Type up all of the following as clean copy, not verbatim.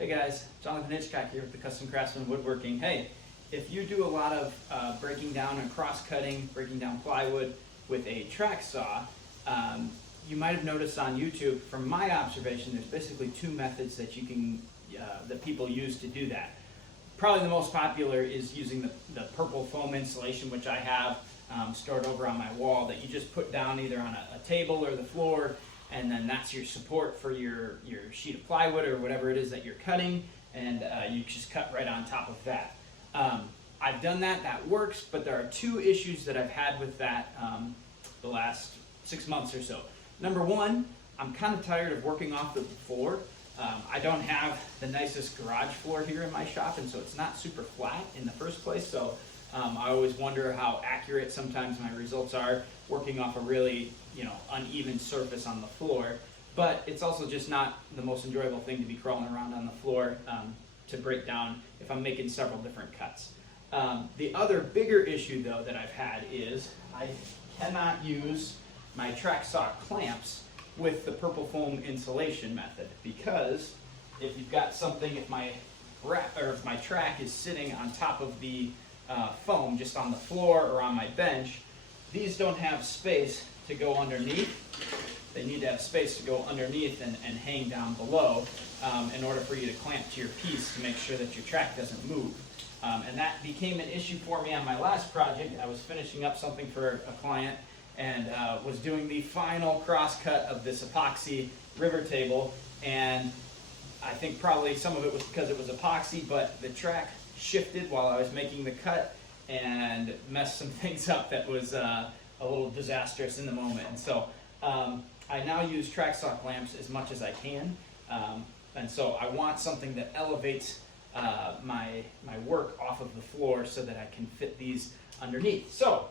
Hey guys, Jonathan Hitchcock here with the Custom Craftsman Woodworking. Hey, if you do a lot of breaking down and cross-cutting, breaking down plywood with a track saw, you might have noticed on YouTube, from my observation, there's basically two methods that you can, that people use to do that. Probably the most popular is using the purple foam insulation, which I have stored over on my wall, that you just put down either on a table or the floor, and then that's your support for your sheet of plywood or whatever it is that you're cutting, and you just cut right on top of that. I've done that, that works, but there are two issues that I've had with that the last 6 months or so. Number one, I'm kind of tired of working off the floor. I don't have the nicest garage floor here in my shop, and so it's not super flat in the first place, so I always wonder how accurate sometimes my results are working off a really uneven surface on the floor. But it's also just not the most enjoyable thing to be crawling around on the floor to break down if I'm making several different cuts. The other bigger issue though that I've had is I cannot use my track saw clamps with the purple foam insulation method, because if you've got something, if my track is sitting on top of the foam just on the floor or on my bench, these don't have space to go underneath. They need to have space to go underneath and hang down below in order for you to clamp to your piece to make sure that your track doesn't move. And that became an issue for me on my last project. I was finishing up something for a client and was doing the final cross-cut of this epoxy river table, and I think probably some of it was because it was epoxy, but the track shifted while I was making the cut and messed some things up that was a little disastrous in the moment. And so I now use track saw clamps as much as I can, and so I want something that elevates my work off of the floor so that I can fit these underneath. So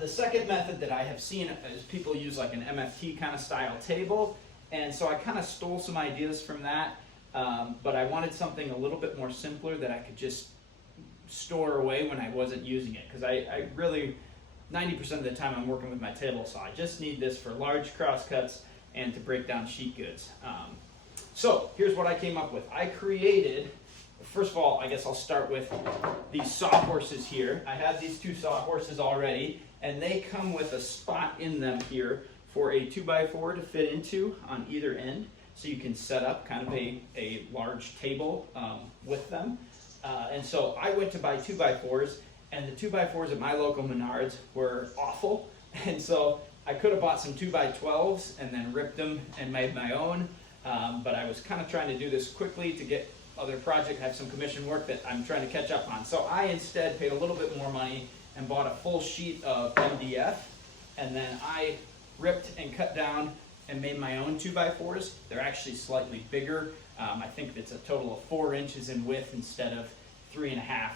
the second method that I have seen is people use like an MFT kind of style table, and so I kind of stole some ideas from that, but I wanted something a little bit more simpler that I could just store away when I wasn't using it, because I really 90% of the time I'm working with my table saw. I just need this for large crosscuts and to break down sheet goods. So here's what I came up with. I created, first of all, I guess I'll start with these sawhorses here. I have these two sawhorses already, and they come with a spot in them here for a 2x4 to fit into on either end, so you can set up kind of a large table with them. And so I went to buy 2x4s, and the 2x4s at my local Menards were awful, and so I could have bought some 2x12s and then ripped them and made my own, but I was kind of trying to do this quickly to get other project, have some commission work that I'm trying to catch up on. So I instead paid a little bit more money and bought a full sheet of MDF, and then I ripped and cut down and made my own 2x4s. They're actually slightly bigger. I think it's a total of 4 inches in width instead of 3.5,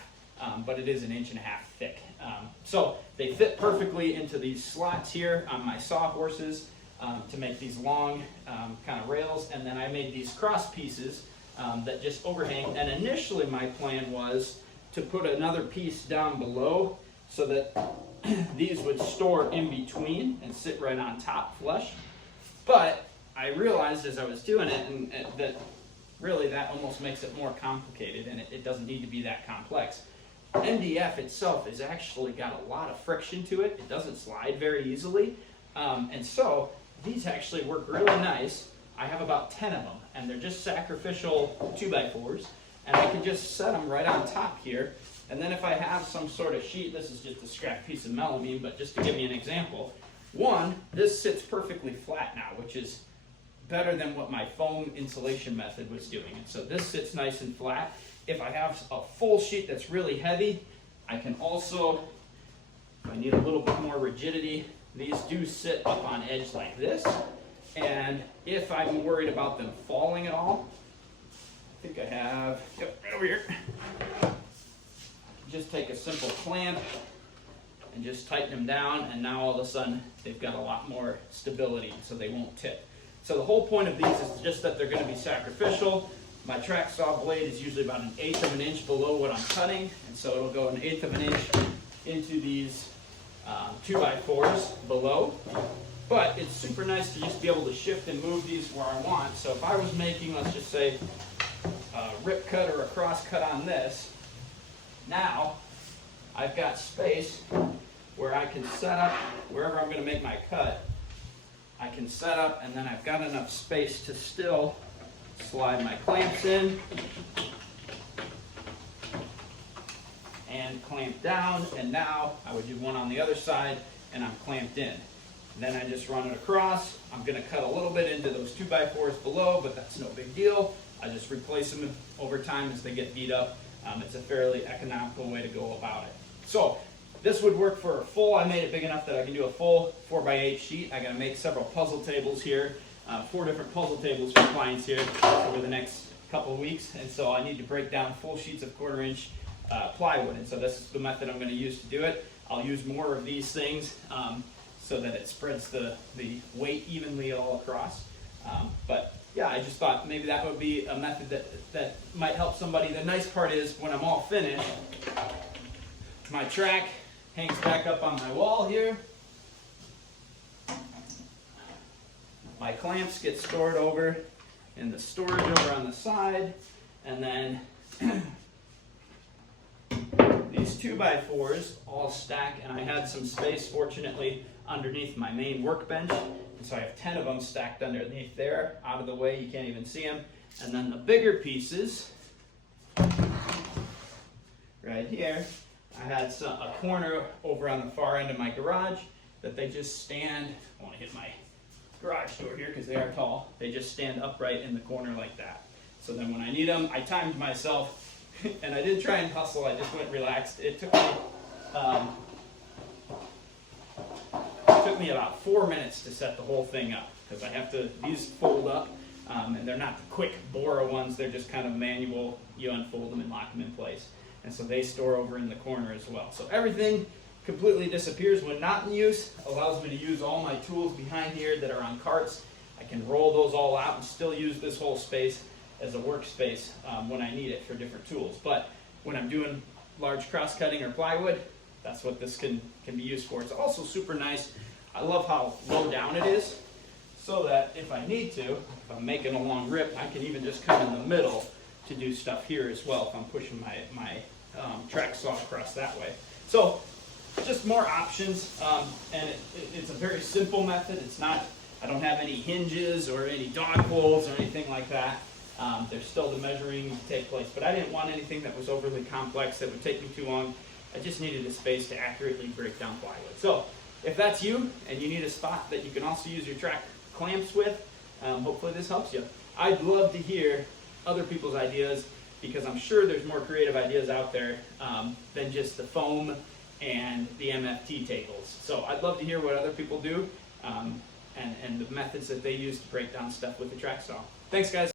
but it is 1.5 inches thick. So they fit perfectly into these slots here on my sawhorses to make these long kind of rails, and then I made these cross pieces that just overhang. And initially my plan was to put another piece down below so that these would store in between and sit right on top flush. But I realized as I was doing it and that really that almost makes it more complicated, and it doesn't need to be that complex. MDF itself has actually got a lot of friction to it. It doesn't slide very easily. And so these actually work really nice. I have about 10 of them, and they're just sacrificial 2x4s, and I can just set them right on top here. And then if I have some sort of sheet, this is just a scrap piece of melamine, but just to give you an example, this sits perfectly flat now, which is better than what my foam insulation method was doing. And so this sits nice and flat. If I have a full sheet that's really heavy, I can also, if I need a little bit more rigidity, these do sit up on edge like this. And if I'm worried about them falling at all, I think I have, yep, right over here. Just take a simple clamp and just tighten them down, and now all of a sudden they've got a lot more stability so they won't tip. So the whole point of these is just that they're going to be sacrificial. My track saw blade is usually about 1/8 of an inch below what I'm cutting, and so it'll go 1/8 of an inch into these 2x4s below. But it's super nice to just be able to shift and move these where I want. So if I was making, let's just say, rip cut or a cross cut on this, now I've got space where I can set up wherever I'm going to make my cut. I can set up, and then I've got enough space to still slide my clamps in and clamp down, and now I would do one on the other side and I'm clamped in. And then I just run it across. I'm going to cut a little bit into those 2x4s below, but that's no big deal. I just replace them over time as they get beat up. It's a fairly economical way to go about it. So this would work for a full. I made it big enough that I can do a full 4x8 sheet. I got to make several puzzle tables here, 4 different puzzle tables for clients here over the next couple of weeks, and so I need to break down full sheets of 1/4 inch plywood, and so this is the method I'm going to use to do it. I'll use more of these things so that it spreads the weight evenly all across. But yeah, I just thought maybe that would be a method that might help somebody. The nice part is when I'm all finished, my track hangs back up on my wall here. My clamps get stored over in the storage over on the side, and then these 2x4s all stack, and I had some space fortunately underneath my main workbench, and so I have 10 of them stacked underneath there, out of the way, you can't even see them. And then the bigger pieces right here, I had a corner over on the far end of my garage that they just stand. I want to hit my garage door here because they are tall. They just stand upright in the corner like that. So then when I need them, I timed myself and I didn't try and hustle, I just went relaxed. It took me about 4 minutes to set the whole thing up because I have to, these fold up and they're not the quick Bora ones, they're just kind of manual. You unfold them and lock them in place. And so they store over in the corner as well. So everything completely disappears when not in use. Allows me to use all my tools behind here that are on carts. I can roll those all out and still use this whole space as a workspace when I need it for different tools. But when I'm doing large cross-cutting or plywood, that's what this can be used for. It's also super nice. I love how low down it is, so that if I need to, if I'm making a long rip, I can even just come in the middle to do stuff here as well if I'm pushing my track saw across that way. So just more options, and it's a very simple method. It's not, I don't have any hinges or any dog holes or anything like that. There's still the measuring to take place, but I didn't want anything that was overly complex that would take me too long. I just needed a space to accurately break down plywood. So if that's you and you need a spot that you can also use your track clamps with, hopefully this helps you. I'd love to hear other people's ideas because I'm sure there's more creative ideas out there than just the foam and the MFT tables. So I'd love to hear what other people do and the methods that they use to break down stuff with the track saw. Thanks, guys.